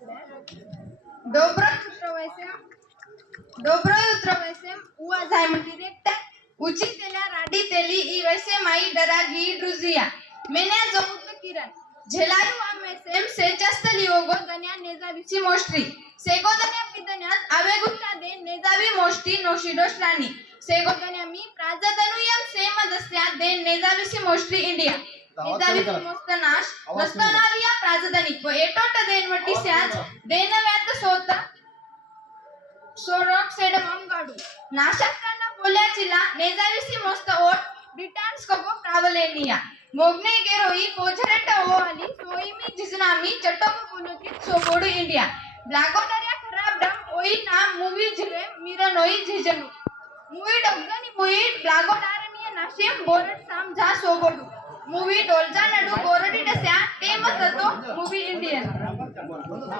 Dobro jutro vsem, уважаемые директор, учителя, родители и все мои дорогие друзья. Меня зовут Киран. Желаю вам всем счастливого дня независимости. Сегодня придания авегута день независимости носидо страны. Сегодня ми празднуем семь день независимости Индия. Независимость наш восстановление праздник. Этот день वटी स्याज दिन व्यात सोता सोरक सेडमम गाडू नाशकांना बोल्याचिला नेजाविसीमोस्त ओट Britain's कगो प्रावलेनिया मोगने गेरोई कोझरेट ओ आली सोईमी जिसनामी चटक बोलोकी सोबोडू इंडिया ब्लागोदारिया खराब डम ओई नाम मूवी जिले मिरनोई जिजनु मूवी डगनी मूवी ब्लागोदारनिया नाशिम बोरट साम जा सोबोडू मूवी डोलजा नडू बोरटी डस्या टेमसतो मूवी इंडियन